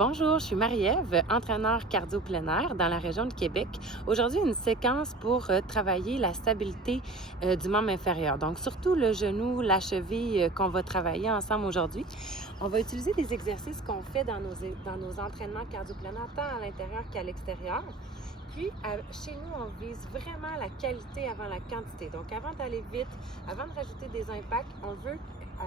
Bonjour, je suis Marie-Ève, entraîneur cardio plein air dans la région de Québec. Aujourd'hui, une séquence pour travailler la stabilité du membre inférieur. Donc, surtout le genou, la cheville qu'on va travailler ensemble aujourd'hui. On va utiliser des exercices qu'on fait dans nos entraînements cardio plein air, tant à l'intérieur qu'à l'extérieur. Puis, chez nous, on vise vraiment la qualité avant la quantité. Donc, avant d'aller vite, avant de rajouter des impacts, on veut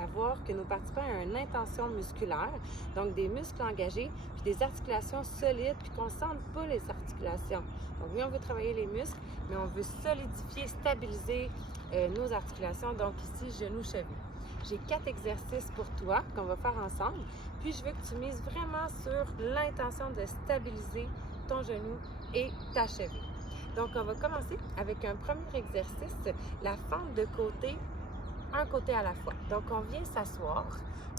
avoir que nos participants aient une intention musculaire, donc des muscles engagés, puis des articulations solides, puis qu'on ne sente pas les articulations. Donc, oui, on veut travailler les muscles, mais on veut solidifier, stabiliser nos articulations, donc ici, genoux, cheville. J'ai 4 exercices pour toi qu'on va faire ensemble, puis je veux que tu mises vraiment sur l'intention de stabiliser ton genou et ta cheville. Donc, on va commencer avec un premier exercice, la fente de côté, un côté à la fois. Donc, on vient s'asseoir.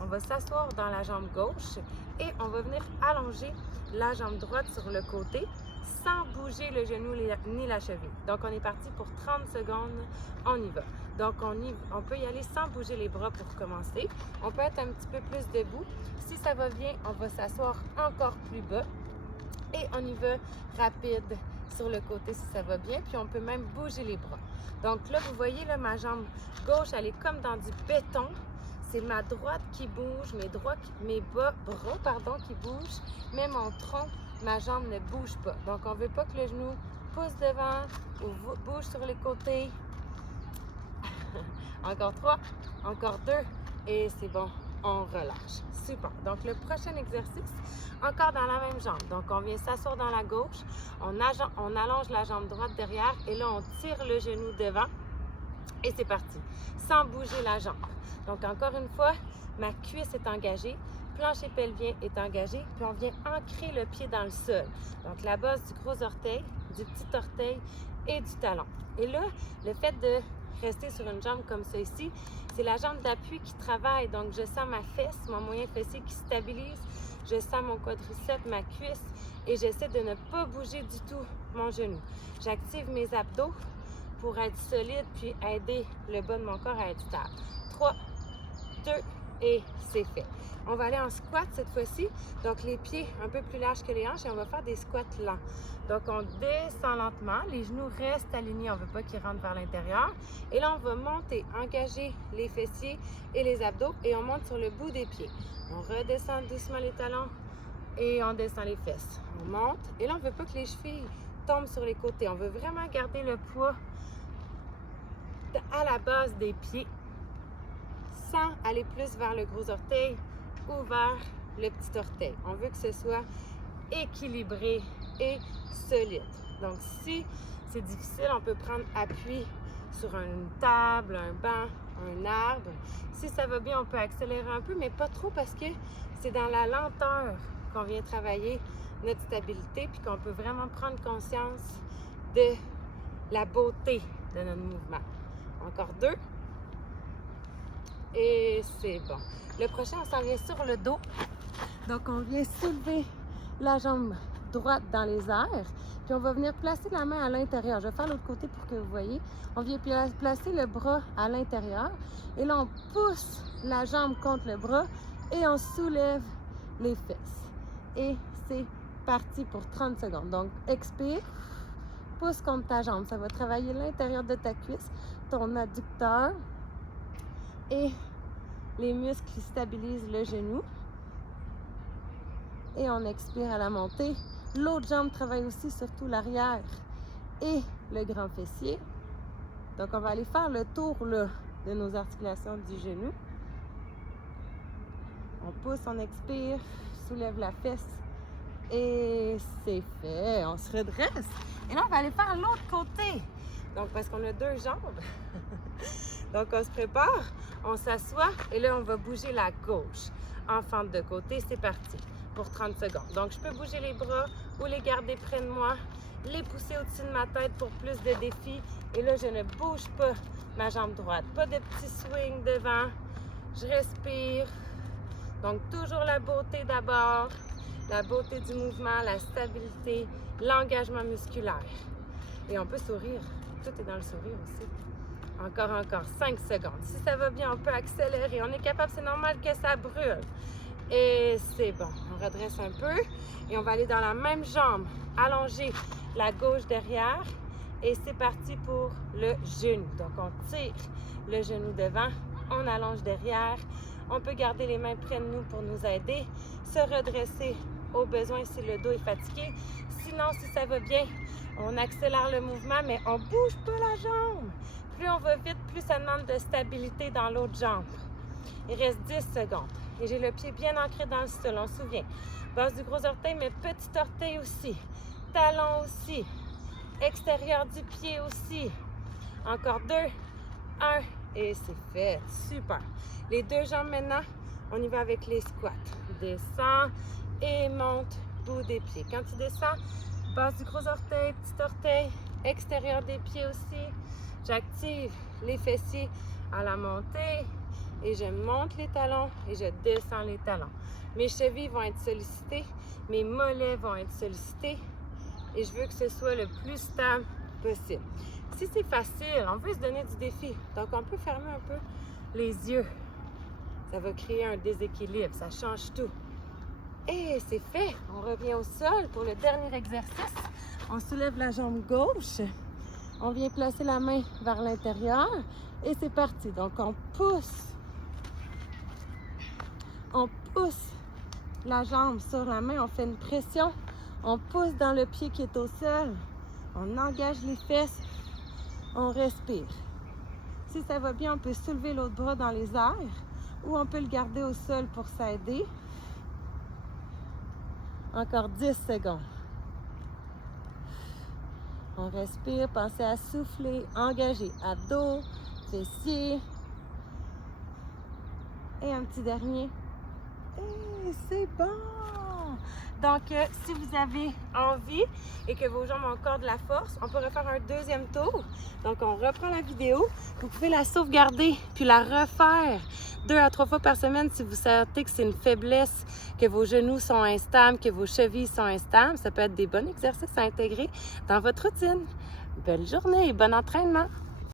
On va s'asseoir dans la jambe gauche et on va venir allonger la jambe droite sur le côté sans bouger le genou ni la cheville. Donc, on est parti pour 30 secondes. On y va. Donc, on peut y aller sans bouger les bras pour commencer. On peut être un petit peu plus debout. Si ça va bien, on va s'asseoir encore plus bas. Et on y va rapide sur le côté si ça va bien. Puis on peut même bouger les bras. Donc là, vous voyez, là, ma jambe gauche, elle est comme dans du béton. C'est ma droite qui bouge, mes bras qui bougent. Mais mon tronc, ma jambe ne bouge pas. Donc on ne veut pas que le genou pousse devant ou bouge sur les côtés. Encore 3, encore 2 et c'est bon. On relâche. Super. Donc, le prochain exercice, encore dans la même jambe. Donc, on vient s'asseoir dans la gauche, on allonge la jambe droite derrière et là, on tire le genou devant et c'est parti. Sans bouger la jambe. Donc, encore une fois, ma cuisse est engagée, plancher pelvien est engagé, puis on vient ancrer le pied dans le sol. Donc, la base du gros orteil, du petit orteil et du talon. Et là, le fait de rester sur une jambe comme ça ici, c'est la jambe d'appui qui travaille. Donc, je sens ma fesse, mon moyen fessier qui stabilise. Je sens mon quadriceps, ma cuisse et j'essaie de ne pas bouger du tout mon genou. J'active mes abdos pour être solide puis aider le bas de mon corps à être stable. 3, 2 et c'est fait. On va aller en squat cette fois-ci. Donc, les pieds un peu plus larges que les hanches et on va faire des squats lents. Donc, on descend lentement. Les genoux restent alignés. On ne veut pas qu'ils rentrent vers l'intérieur. Et là, on va monter, engager les fessiers et les abdos et on monte sur le bout des pieds. On redescend doucement les talons et on descend les fesses. On monte et là, on ne veut pas que les chevilles tombent sur les côtés. On veut vraiment garder le poids à la base des pieds sans aller plus vers le gros orteil ou vers le petit orteil. On veut que ce soit équilibré et solide. Donc, si c'est difficile, on peut prendre appui sur une table, un banc, un arbre. Si ça va bien, on peut accélérer un peu, mais pas trop parce que c'est dans la lenteur qu'on vient travailler notre stabilité puis qu'on peut vraiment prendre conscience de la beauté de notre mouvement. Encore 2. Et c'est bon. Le prochain, on s'en vient sur le dos. Donc, on vient soulever la jambe droite dans les airs. Puis, on va venir placer la main à l'intérieur. Je vais faire l'autre côté pour que vous voyez. On vient placer le bras à l'intérieur. Et là, on pousse la jambe contre le bras et on soulève les fesses. Et c'est parti pour 30 secondes. Donc, expire. Pousse contre ta jambe. Ça va travailler l'intérieur de ta cuisse, ton adducteur et les muscles qui stabilisent le genou. Et on expire à la montée. L'autre jambe travaille aussi surtout l'arrière et le grand fessier. Donc, on va aller faire le tour là, de nos articulations du genou. On pousse, on expire, soulève la fesse et c'est fait. On se redresse. Et là, on va aller faire l'autre côté. Donc, parce qu'on a 2 jambes. Donc, on se prépare, on s'assoit et là, on va bouger la gauche en fente de côté. C'est parti pour 30 secondes. Donc, je peux bouger les bras ou les garder près de moi, les pousser au-dessus de ma tête pour plus de défis. Et là, je ne bouge pas ma jambe droite. Pas de petits swings devant. Je respire. Donc, toujours la beauté d'abord, la beauté du mouvement, la stabilité, l'engagement musculaire. Et on peut sourire. Tout est dans le sourire aussi. Encore 5 secondes. Si ça va bien, on peut accélérer. On est capable, c'est normal que ça brûle. Et c'est bon. On redresse un peu et on va aller dans la même jambe. Allonger la gauche derrière et c'est parti pour le genou. Donc, on tire le genou devant, on allonge derrière. On peut garder les mains près de nous pour nous aider. Se redresser au besoin si le dos est fatigué. Sinon, si ça va bien, on accélère le mouvement, mais on ne bouge pas la jambe. Plus on va vite, plus ça demande de stabilité dans l'autre jambe. Il reste 10 secondes. Et j'ai le pied bien ancré dans le sol, on se souvient. Base du gros orteil, mais petit orteil aussi. Talon aussi. Extérieur du pied aussi. Encore 2, 1, et c'est fait. Super. Les deux jambes maintenant, on y va avec les squats. Descends et monte, bout des pieds. Quand tu descends, base du gros orteil, petit orteil, extérieur des pieds aussi. J'active les fessiers à la montée et je monte les talons et je descends les talons. Mes chevilles vont être sollicitées, mes mollets vont être sollicités et je veux que ce soit le plus stable possible. Si c'est facile, on peut se donner du défi. Donc, on peut fermer un peu les yeux. Ça va créer un déséquilibre, ça change tout. Et c'est fait. On revient au sol pour le dernier exercice. On soulève la jambe gauche. On vient placer la main vers l'intérieur et c'est parti. Donc, on pousse la jambe sur la main. On fait une pression. On pousse dans le pied qui est au sol. On engage les fesses. On respire. Si ça va bien, on peut soulever l'autre bras dans les airs ou on peut le garder au sol pour s'aider. Encore 10 secondes. On respire, pensez à souffler, engager abdos, fessiers. Et un petit dernier. Et c'est bon! Donc, si vous avez envie et que vos jambes ont encore de la force, on peut refaire un deuxième tour. Donc, on reprend la vidéo. Vous pouvez la sauvegarder puis la refaire 2 à 3 fois par semaine si vous sentez que c'est une faiblesse, que vos genoux sont instables, que vos chevilles sont instables. Ça peut être des bons exercices à intégrer dans votre routine. Belle journée et bon entraînement!